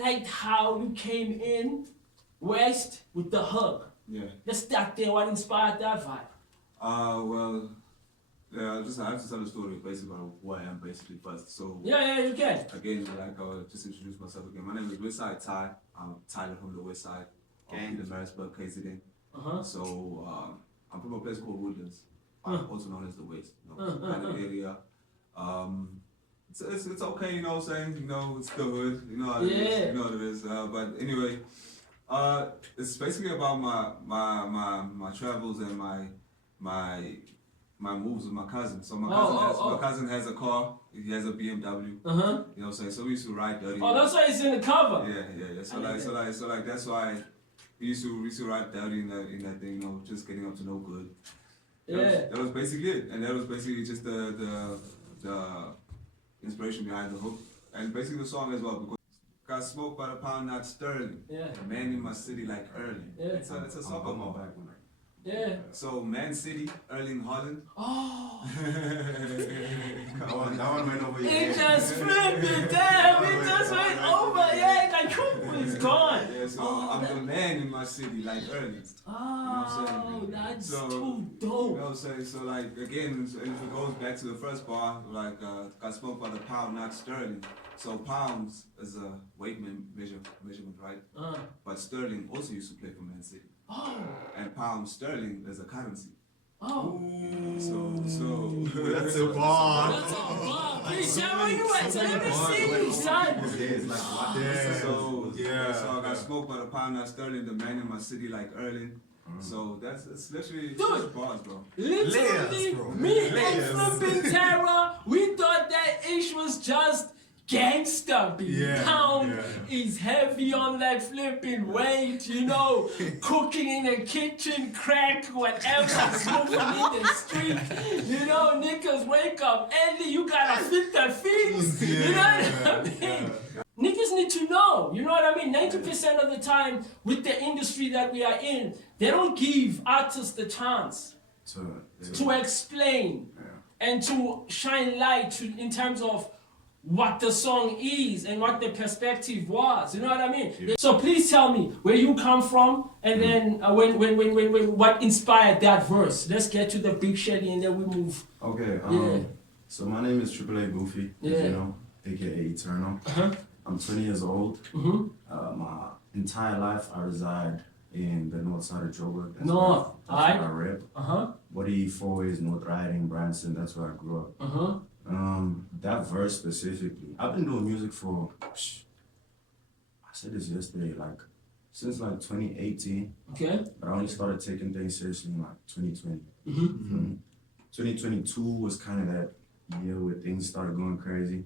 liked how you came in West with the hug. Yeah. Let's start there. What inspired that vibe? Well, yeah, I have to tell the story basically about who I am basically first. So Yeah, you can. again, like I'll just introduce myself again. My name is Westside Ty. I'm Tyler from the Westside of the Marisburg, KZN. So I'm from a place called Woodlands, also known as the West. Kind of area. It's okay, you know what I'm saying? You know, it's the hood. You know how it is. You know what it is. But anyway, it's basically about my travels and my moves with my cousin. So my cousin has a car. He has a BMW. You know what I'm saying? So we used to ride dirty. Oh, that's why it's in the cover. Yeah. So like that's why we used to ride dirty in that thing. You know, just getting up to no good. That was basically it, and that was basically just the inspiration behind the hook, and basically the song as well, because got smoked by the pound, not sterling. Man in my city like Erling. It's a song about my back one. So Man City, Erling Holland. Oh. that one went over your head. It just flipped it down. It just went over. Like it's gone. So I'm the man in my city like Erling. Oh, that's too dope. You know what I'm saying? So like again, if it goes back to the first bar, like got smoked by the pound, not sterling. So pounds is a weight measurement, right? But sterling also used to play for Man City. And pound sterling is a currency. So that's a bar. That's a bar. Please tell me where you at. Let me see you, son. So I got smoked by the pound, not sterling. The man in my city like Erling. So it's literally just bars, bro. Literally, bro. Me and flipping Terror, we thought that ish was just gangster. Pound is heavy on that flipping weight, you know, cooking in the kitchen, crack, whatever, smoking in the street. You know, niggas wake up early, you gotta fit the feast. You know what I mean? Niggas need to know, you know what I mean? 90% of the time with the industry that we are in, they don't give artists the chance to explain and to shine light in terms of what the song is and what the perspective was, you know what I mean? So please tell me where you come from, and then when what inspired that verse. Let's get to the big Shelly and then we move. Okay, so my name is 888Goofy, you know, aka Eternal. I'm 20 years old. My entire life I reside in the north side of Joburg. That's where I rep. Body 4 is North Riding, Branson, that's where I grew up. That verse specifically, I've been doing music for, I said this yesterday, like since like 2018. But I only started taking things seriously in like 2020. 2022 was kind of that year where things started going crazy.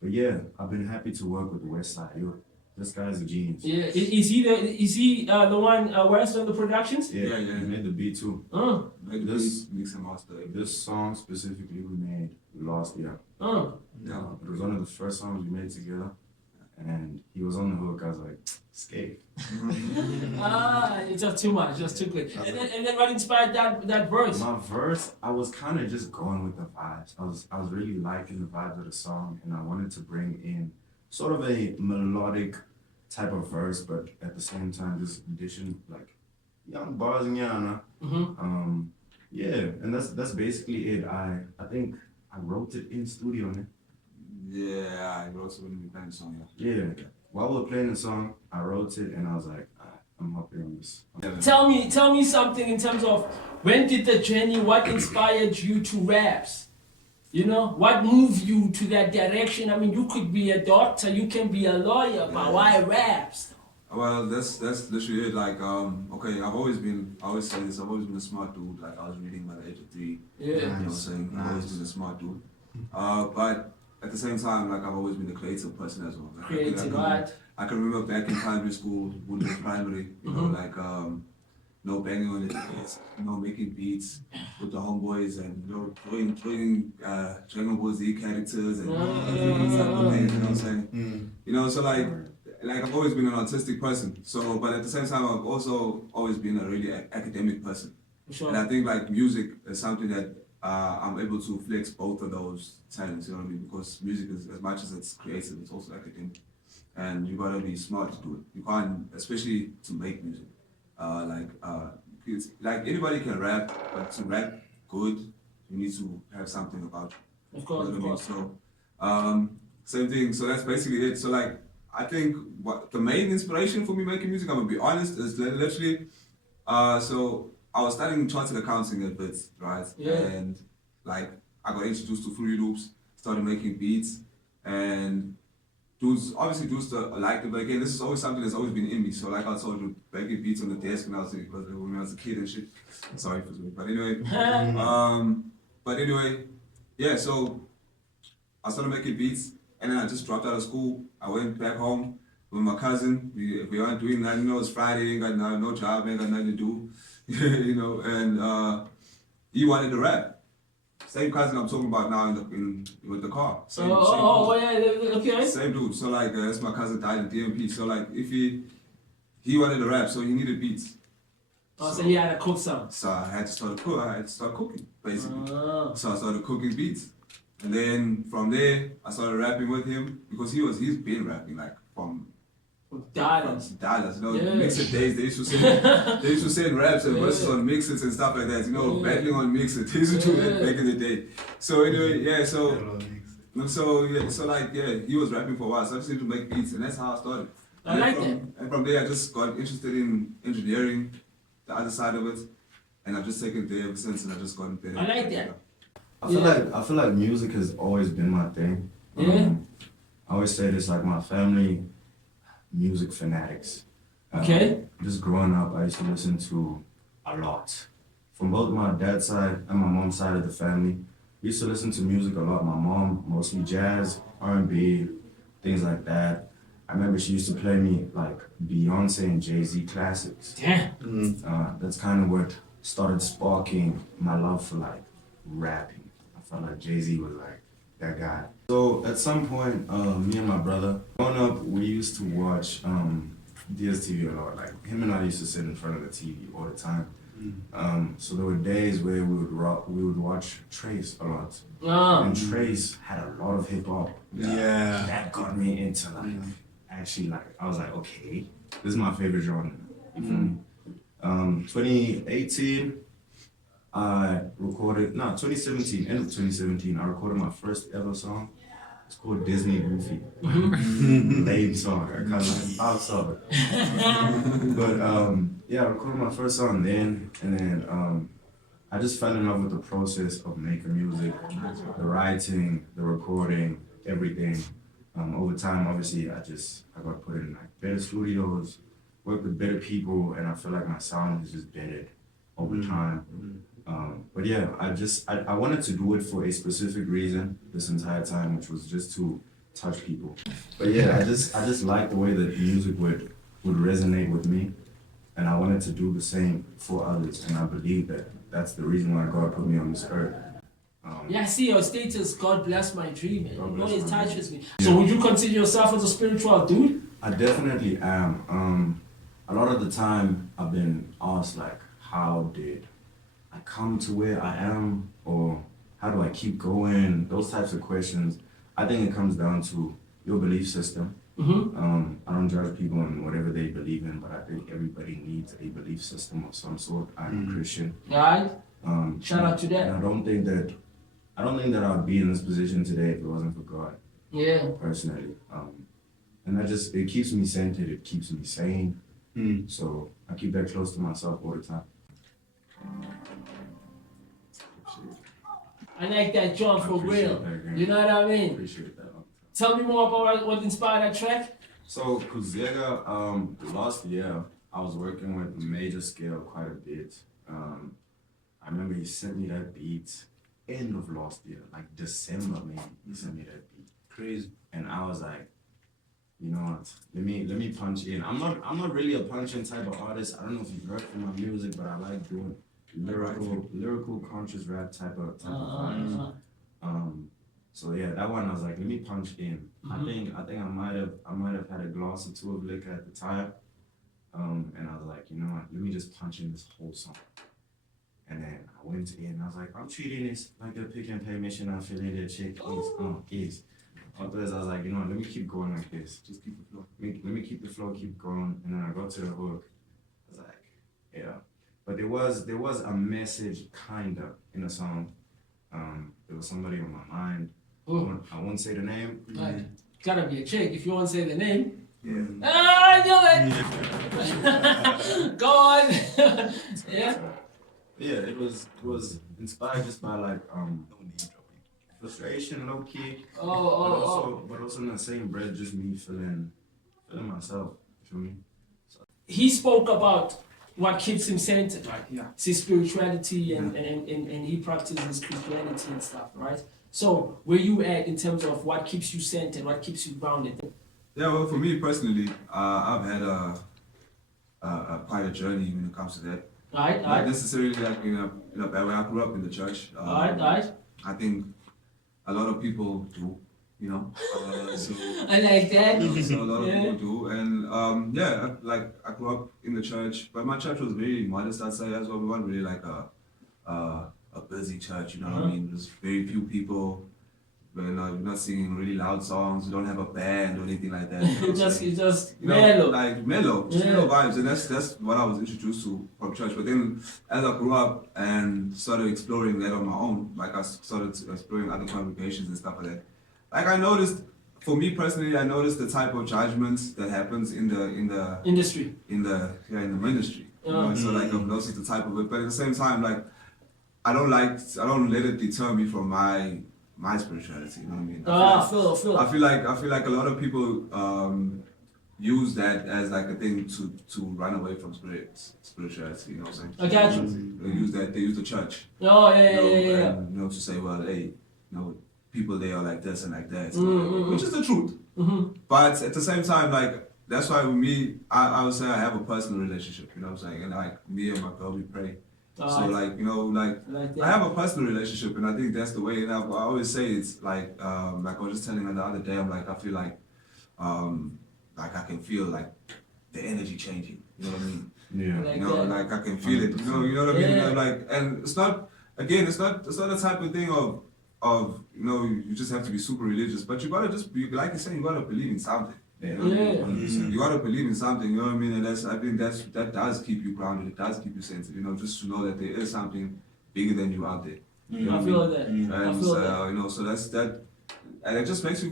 But yeah, I've been happy to work with the Westside. This guy's a genius. Is he the one West on the productions? He made the beat too. Mix and master. This song specifically we made last year. It was one of the first songs we made together, and he was on the hook. I was like, escape. It's just too much, just too good. And then what inspired that verse? My verse, I was kind of just going with the vibes. I was really liking the vibes of the song, and I wanted to bring in sort of a melodic type of verse, but at the same time just addition like young bars and yana. And that's basically it. I think I wrote it in studio, man. Yeah, I wrote it when we playing the song. While we were playing the song, I wrote it and I was like, I'm happy on this. Tell me something in terms of when did the journey, what inspired you to raps? You know, what moved you to that direction? I mean, you could be a doctor, you can be a lawyer, but why raps? Well, that's literally it. Like, okay, I always say this, I've always been a smart dude. Like, I was reading by the age of 3. You know what I'm saying? I've always been a smart dude. But at the same time, like, I've always been a creative person as well. Like, I can remember back in primary school, Woodlands Primary, you know, like, no banging on the beats, you know, making beats with the homeboys and, you know, drawing Dragon Ball Z characters and things like that, you know what I'm saying? You know, so like I've always been an artistic person. So, but at the same time, I've also always been a really academic person. And I think like music is something that I'm able to flex both of those talents, you know what I mean? Because music is, as much as it's creative, it's also academic. and you gotta be smart to do it. You can't, especially to make music. Like anybody can rap, but to rap good, you need to have something about you. Of course, of course. So, same thing. So that's basically it. So like, I think what the main inspiration for me making music, I'm gonna be honest, is literally, so I was studying chartered accounting a bit, right? Yeah. And like, I got introduced to Fruity Loops, started making beats, and dudes liked it, but again, this is always something that's always been in me. So like I told you, making beats on the desk when I was a kid and shit. Sorry for me, but anyway, yeah. So I started making beats, and then I just dropped out of school. I went back home with my cousin. We aren't doing nothing. You know, it's Friday. Ain't got no job. Ain't got nothing to do. You know, and he wanted to rap. Same cousin I'm talking about now with the car. Same Yeah, okay. Same dude. So like, that's my cousin died in DMP. So like, if he wanted to rap, so he needed beats. So he had to cook some. So I had to start cooking, basically. So I started cooking beats, and then from there I started rapping with him because he's been rapping like from dollars. You know, mixer days, they used to send raps and verses on mixes and stuff like that, you know, battling on mixes. They used to do that back in the day. So anyway, he was rapping for a while, so I just need to make beats, and that's how I started. And from there I just got interested in engineering, the other side of it, and I've just taken it there ever since, and I've just gotten better. I like that. I feel like music has always been my thing. I always say this, like my family, music fanatics. Just growing up, I used to listen to a lot. From both my dad's side and my mom's side of the family, we used to listen to music a lot. My mom, mostly jazz, R&B, things like that. I remember she used to play me like Beyonce and Jay-Z classics. That's kind of what started sparking my love for like rapping. I felt like Jay-Z was like that guy. So at some point, me and my brother, growing up, we used to watch DSTV a lot. Like him and I used to sit in front of the TV all the time. So there were days where we would watch Trace a lot. And Trace had a lot of hip hop. Yeah. That got me into like, actually like, I was like, okay, this is my favorite genre. You feel me? 2018, 2017, end of 2017, I recorded my first ever song. It's called Disney Goofy. Lame song. I kind of like saw it. But I recorded my first song then, and then I just fell in love with the process of making music, the writing, the recording, everything. Over time, obviously, I got put in like better studios, work with better people, and I feel like my sound has just bettered over time. But yeah, I wanted to do it for a specific reason this entire time, which was just to touch people. But yeah, I just like the way that music would resonate with me, and I wanted to do the same for others, and I believe that that's the reason why God put me on this earth. I see your status, God bless my dream, and it always touches me. So would you consider yourself as a spiritual dude? I definitely am. A lot of the time I've been asked like, how did I come to where I am, or how do I keep going? Those types of questions. I think it comes down to your belief system. I don't judge people on whatever they believe in, but I think everybody needs a belief system of some sort. I'm a Christian. Right. Shout out to that. And I don't think that I'd be in this position today if it wasn't for God. Yeah. Personally. And it keeps me centered, it keeps me sane. So I keep that close to myself all the time. I like that, John, for real. You know what I mean? Appreciate that. Tell me more about what inspired that track. So Kuzega, last year I was working with Major Scale quite a bit. I remember he sent me that beat end of last year, like December maybe. He sent me that beat. Crazy. And I was like, you know what? Let me punch in. I'm not really a punch-in type of artist. I don't know if you've heard from my music, but I like doing lyrical conscious rap type of vibes. So yeah, that one I was like, let me punch in. I think I might have had a glass or two of liquor at the time. And I was like, you know what, let me just punch in this whole song. And then I went in, I was like, I'm treating this like a pick and pay mission. I'm feeling that chick is. Afterwards, I was like, you know, let me keep going like this. Just keep the flow. Let me keep the flow, keep going, and then I got to the hook. I was like, yeah. But there was a message kinda in the song. There was somebody on my mind. I won't say the name. Gotta be a chick if you won't say the name. Yeah. I knew it. Go on. Yeah. Yeah, it was inspired just by like frustration, low key. But also in the same breath, just me feeling myself. You feel me? So. He spoke about what keeps him centered, right? Yeah. It's his spirituality and he practices Christianity and stuff, right? So where you at in terms of what keeps you centered, what keeps you grounded? Yeah, well, for me personally, I've had quite a journey when it comes to that. Not necessarily like in a bad way. I grew up in the church. I think a lot of people do, you know. So I like that. So a lot of people do, and yeah, like I grew up in the church, but my church was very modest, I'd say, as well. We weren't really like a busy church, you know what I mean? There's very few people. We're not singing really loud songs. We don't have a band or anything like that. You know, it's just mellow. Like mellow, just mellow vibes, and that's what I was introduced to from church. But then, as I grew up and started exploring that on my own, like I started exploring other congregations and stuff like that. Like I noticed, for me personally, I noticed the type of judgments that happens in the industry, in the ministry. You know? So like I've noticed the type of it, but at the same time, like I don't let it deter me from my spirituality, you know what I mean? I feel like a lot of people use that as like a thing to run away from spirituality, you know what I'm saying? I got you. They use the church. Oh, yeah. And, you know, to say, well, hey, you know, people they are like this and like that, which is the truth. But at the same time, like, that's why with me, I would say I have a personal relationship, you know what I'm saying? And like, me and my girl, we pray. So like, you know, like I have a personal relationship, and I think that's the way. And I always say it's like I was just telling her the other day, I'm like, I feel like I can feel like the energy changing. You know what I mean? Yeah. You know, like I can feel it. You know what I mean? Like, and it's not the type of thing of you know, you just have to be super religious, but you gotta just be, like you said, you gotta believe in something. You know what I mean? You gotta believe in something, you know what I mean? And I think that does keep you grounded, it does keep you centered, you know, just to know that there is something bigger than you out there. You know I feel that. And I feel that. you know, so that's that, and it just makes you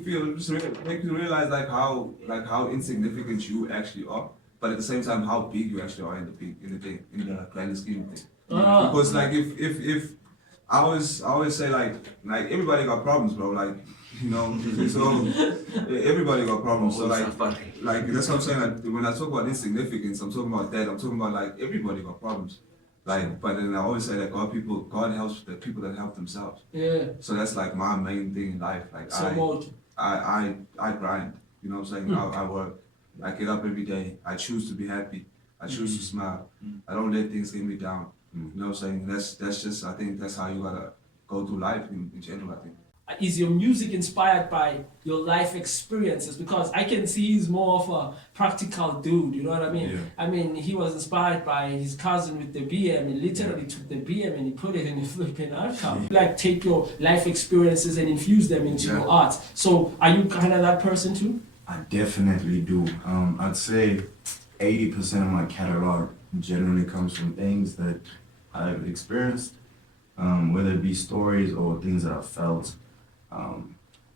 make you realize like how insignificant you actually are, but at the same time how big you actually are in the grand scheme of things. Because like if I always say like everybody got problems, bro. Like, you know, so everybody got problems. So like that's what I'm saying. Like, when I talk about insignificance, I'm talking about that. I'm talking about like everybody got problems. Like, but then I always say that God helps the people that help themselves. Yeah. So that's like my main thing in life. Like I grind. You know what I'm saying? I work. I get up every day. I choose to be happy. I choose to smile. I don't let things get me down. You know what I'm saying? That's just, I think that's how you gotta go through life in general, I think. Is your music inspired by your life experiences? Because I can see he's more of a practical dude, you know what I mean? Yeah. I mean, he was inspired by his cousin with the BM. He literally took the BM and he put it in the flipping art cup. Like, take your life experiences and infuse them into your art. So are you kind of that person too? I definitely do. I'd say 80% of my catalog generally comes from things that I've experienced, whether it be stories or things that I've felt.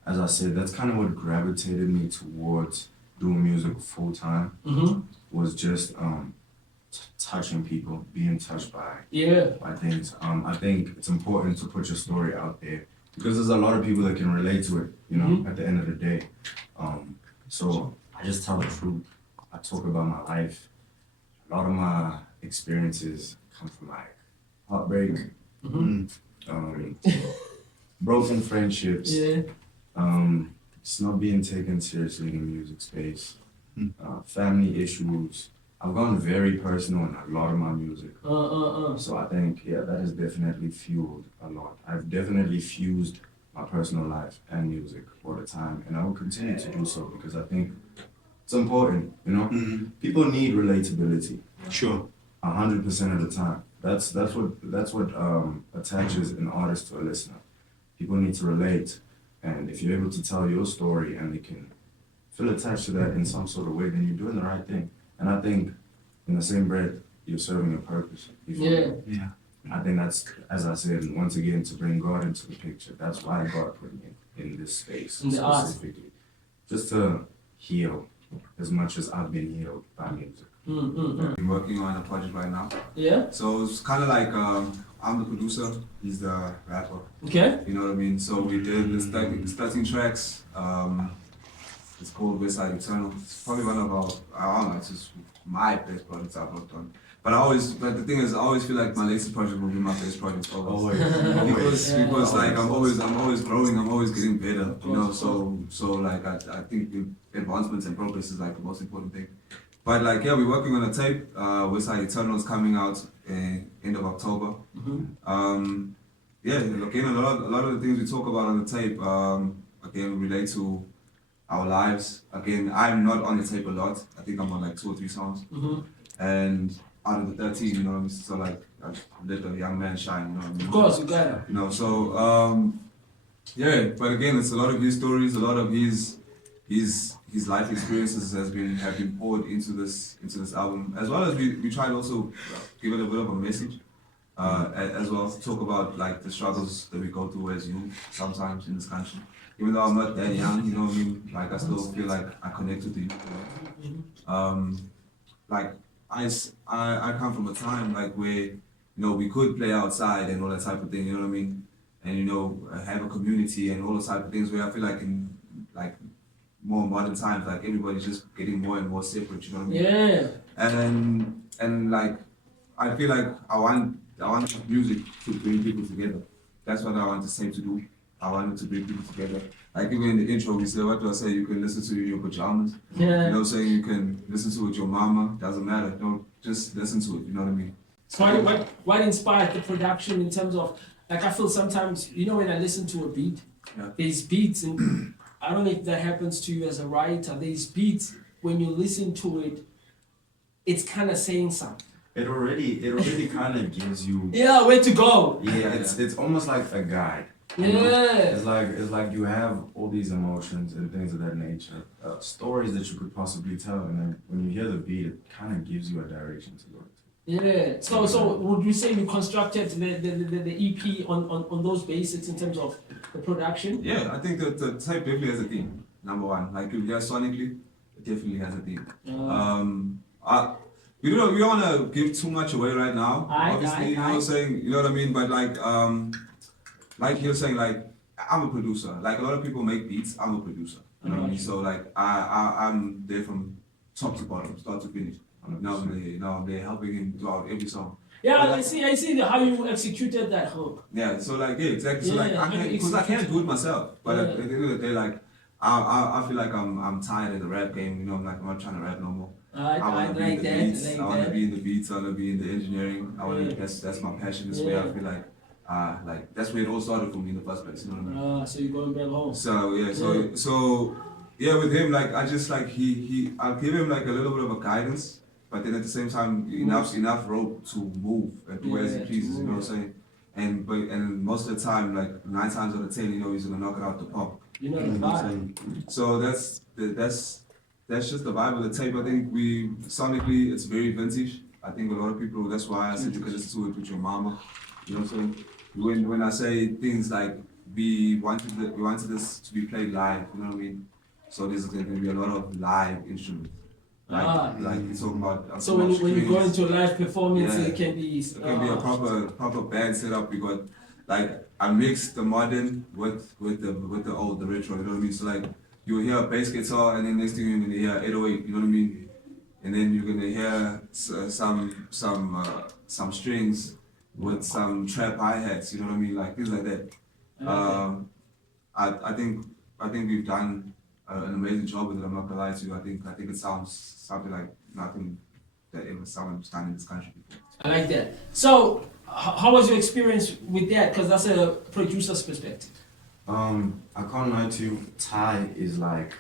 As I said, that's kind of what gravitated me towards doing music full time. Was just touching people, being touched by things. I think it's important to put your story out there because there's a lot of people that can relate to it, you know, at the end of the day. So I just tell the truth. I talk about my life. A lot of my experiences come from like heartbreak, broken friendships, just not being taken seriously in the music space, family issues. I've gone very personal in a lot of my music. So I think, that has definitely fueled a lot. I've definitely fused my personal life and music all the time, and I will continue to do so because I think it's important, you know? People need relatability. Sure. 100% of the time. That's what attaches an artist to a listener. People need to relate. And if you're able to tell your story and they can feel attached to that in some sort of way, then you're doing the right thing. And I think in the same breath, you're serving a purpose. Yeah. I think that's, as I said, once again, to bring God into the picture. That's why God put me in this space in the specifically. Just to heal as much as I've been healed by music. I'm working on a project right now. Yeah. So it's kind of like I'm the producer, he's the rapper. Okay. You know what I mean? So we did this 13 tracks. It's called Westside ETERNAL. It's probably one of I don't know, it's just my best projects I've worked on. But the thing is, I always feel like my latest project will be my best project always. Because like I'm always growing, I'm always getting better, you know. So like I think the advancements and progress is like the most important thing. But like we're working on a tape. Westside ETERNAL is coming out end of October. Again, a lot of the things we talk about on the tape again relate to our lives. Again, I'm not on the tape a lot. I think I'm on like 2 or 3 songs. And out of the 13, you know what I mean? So like, I let a young man shine, you know what I mean? Of course, you got it. You know, so, but again, it's a lot of his stories, a lot of his life experiences have been poured into this album, as well as we try to also give it a bit of a message, as well as talk about like the struggles that we go through as youth sometimes in this country. Even though I'm not that young, you know what I mean? Like I still feel like I connect with you. Like I come from a time like where, you know, we could play outside and all that type of thing, you know what I mean? And you know, have a community and all those type of things where I feel like in like more modern times, like everybody's just getting more and more separate, you know what I mean? Yeah. And like I feel like I want music to bring people together. That's what I want the tape to do. I wanted to bring people together. Like even in the intro, we said, what do I say? You can listen to it in your pajamas. Yeah. You know what I'm saying? You can listen to it with your mama. Doesn't matter. Don't just listen to it. You know what I mean? So what inspired the production in terms of, like I feel sometimes, you know, when I listen to a beat, there's beats, and I don't know if that happens to you as a writer, there's beats, when you listen to it, it's kind of saying something. It already kind of gives you... Yeah, where to go. Yeah, it's almost like a guide. Yeah. It's like you have all these emotions and things of that nature, stories that you could possibly tell, and then when you hear the beat, it kind of gives you a direction to go to. Yeah. So would you say you constructed the EP on those basics in terms of the production? Yeah, I think that the tape definitely has a theme. Number one, like if you hear sonically, it definitely has a theme. We don't want to give too much away right now. Obviously, you know what I'm saying. You know what I mean. But like you're saying, like I'm a producer. Like a lot of people make beats. I'm a producer. You know what I mean? So like I'm there from top to bottom, start to finish. Now I'm there helping him throughout every song. Yeah, like, I see how you executed that hook. Yeah, so like exactly. So like I can't do it myself. But at the end of the day, like I feel like I'm tired of the rap game. You know, I'm not trying to rap no more. I want to be in the beats. I want to be in the beats. I want to be in the engineering. That's my passion. That's where I feel like that's where it all started for me in the first place. You know what I mean? So you're going back home. So with him, like I just like I'll give him like a little bit of a guidance, but then at the same time enough rope to move and do as he pleases. You know what I'm saying? And most of the time, like 9 times out of 10, you know he's gonna knock it out the park. You know what I'm saying? So that's just the vibe of the tape. I think sonically it's very vintage. I think a lot of people, that's why I said you can listen to it with your mama. You know what I'm saying? When I say things like we wanted this to be played live, you know what I mean? So there's going to be a lot of live instruments. Like you're talking about. So when you go into a live performance, it can be. It can be a proper band setup. We got like I mixed the modern with the old, the retro. You know what I mean? So like you will hear a bass guitar, and then next thing you're gonna hear 808. You know what I mean? And then you're gonna hear some strings with some trap hi-hats. You know what I mean? Like things like that. I think we've done an amazing job with it. I'm not gonna lie to you. I think it sounds something like nothing that ever someone's done in this country before. I like that. So, how was your experience with that? Because that's a producer's perspective. I can't lie to you. Ty is like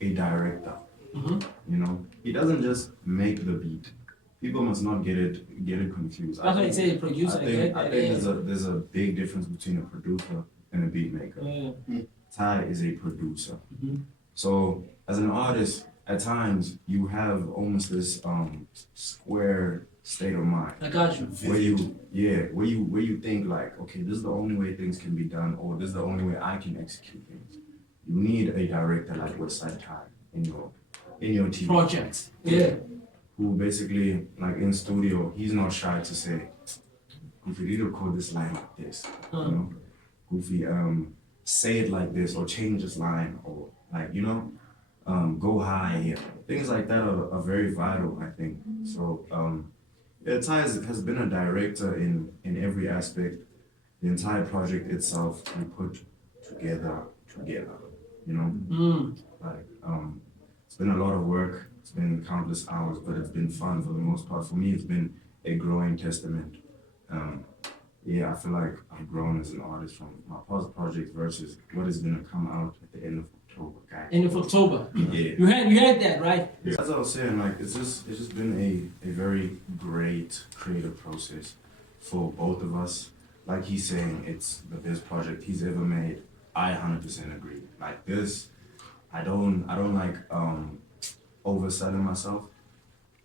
a director. Mm-hmm. You know, he doesn't just make the beat. People must not get it confused. That's why I say producer. I think there's a big difference between a producer and a beat maker. Ty is a producer. So as an artist, at times you have almost this square state of mind. I got you. Where you think like, okay, this is the only way things can be done, or this is the only way I can execute things. You need a director like Westside Ty in your team. Projects. Yeah. Who basically, like in studio, he's not shy to say, Goofy, you record this line like this. You know? Goofy, say it like this, or change this line, or like, you know, go high here. Things like that are very vital, I think. So Ty has been a director in every aspect. The entire project itself we put together, you know? Like, it's been a lot of work, it's been countless hours, but it's been fun for the most part. For me, it's been a growing testament. Yeah, I feel like I've grown as an artist from my past project versus what is gonna come out at the end of October, guys. End of October. Yeah. You heard that, right? Yeah. As I was saying, like it's just been a very great creative process for both of us. Like he's saying, it's the best project he's ever made. I 100% agree. Like this, I don't like overselling myself,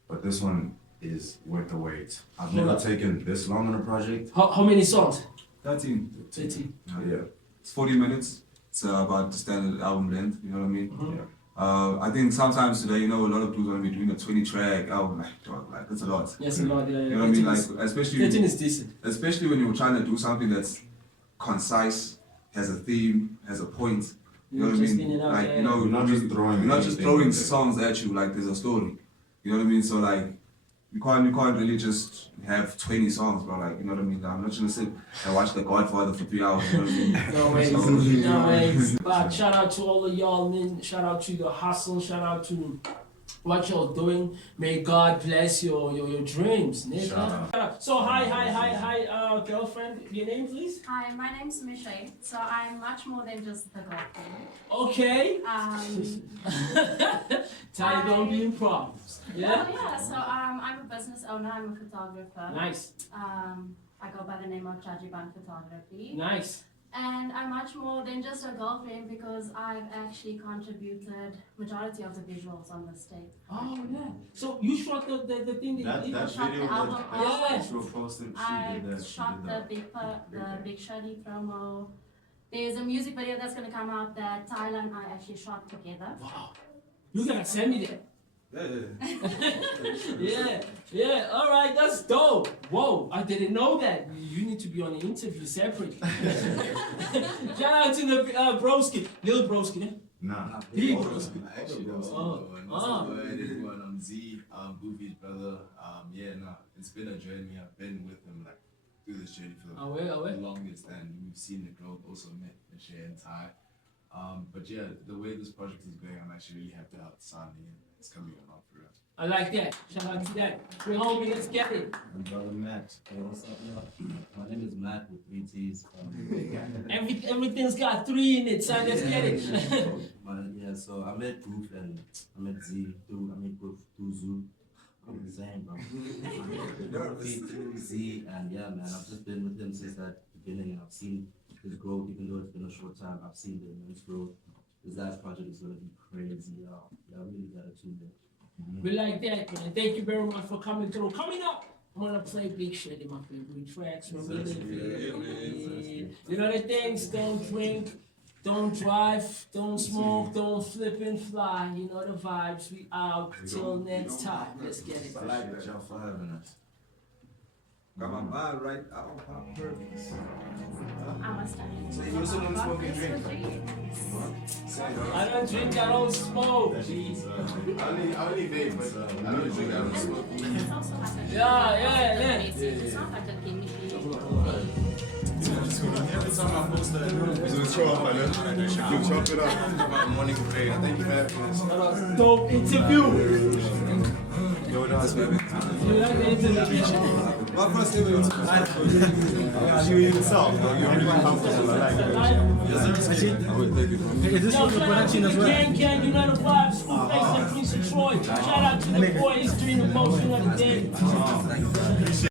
but this one is worth the wait. I've never taken this long on a project. How many songs? 13. 13. Yeah. It's 40 minutes. It's about the standard album length, you know what I mean? Yeah. I think sometimes today, you know, a lot of dudes want to be doing a 20-track album. Like, that's a lot. Yes, a lot, yeah. You know what I mean? Like, especially 13 is decent. Especially when you're trying to do something that's concise, has a theme, has a point. You know what I mean? Like, you know, you're not just throwing songs at you like there's a story. You know what I mean? So like, you can't really just have 20 songs, bro. Like, you know what I mean? I'm not gonna sit and watch The Godfather for 3 hours. You know what I mean? No ways. No ways. But shout out to all of y'all, man. Shout out to the hustle. Shout out to what y'all doing. May God bless your dreams, nigga. Shout out. So hi, girlfriend. Your name, please? Hi, my name's Michelle. So I'm much more than just the girlfriend. Okay. Ty, don't be in problems. Yeah? Oh, yeah. So I'm a business owner. I'm a photographer. Nice. I go by the name of Chajiban Photography. Nice. And I'm much more than just a girlfriend because I've actually contributed majority of the visuals on this tape. Oh yeah. So you shot the thing That you shot video the album that art. you posted, I shot the Big Shady promo. There's a music video that's gonna come out that Tyler and I actually shot together. Wow. You gotta send me that. Yeah, all right, that's dope. Whoa, I didn't know that. You need to be on the interview separately. Shout out to the broski, little broski, eh? Nah. Big I broski. actually know everyone. I'm Z, Goofy's brother. It's been a journey. I've been with him like through this journey for the longest, and we've seen the growth. Also met Michelle and Ty. But yeah, the way this project is going, I'm actually really happy how it's sounding. It's coming along for us. I like that. Shout out to that. Bring homie, let's get it. My brother Matt. Hey, what's up, y'all? My name is Matt with 3 T's. Everything's got 3 in it, son. Let's get it. So I met Goof and I met Z through Zoo. I'm the same, bro. Z, and yeah, man, I've just been with him since that beginning, and I've seen his growth, even though it's been a short time. I've seen the immense growth. This last project is gonna be crazy, y'all. Y'all really gotta tune in. We like that, man. Thank you very much for coming through. Coming up, I'm gonna play Big Shady, my favorite tracks. You know the things, don't drink, don't drive, don't smoke, don't flip and fly. You know the vibes. We out till next time. Let's get it. I like that y'all for having us. Got my mind right out on purpose. I must have. So you also don't smoke and drink? I don't drink, I don't smoke. I only vape, but I don't drink, I don't smoke. It's also like a Yeah. It's not like a gimmicky. Every time I post that, it's show up, you chop it up. My morning cafe. Thank you for having us. Dope interview. Yo, that's baby. You like the interview? My first interview. You yourself, you're really comfortable. I like it. Is this on the production as well? Gang, you know the vibes. School face and Prince of Troy. Shout out to the boy, he's doing the motion of the day.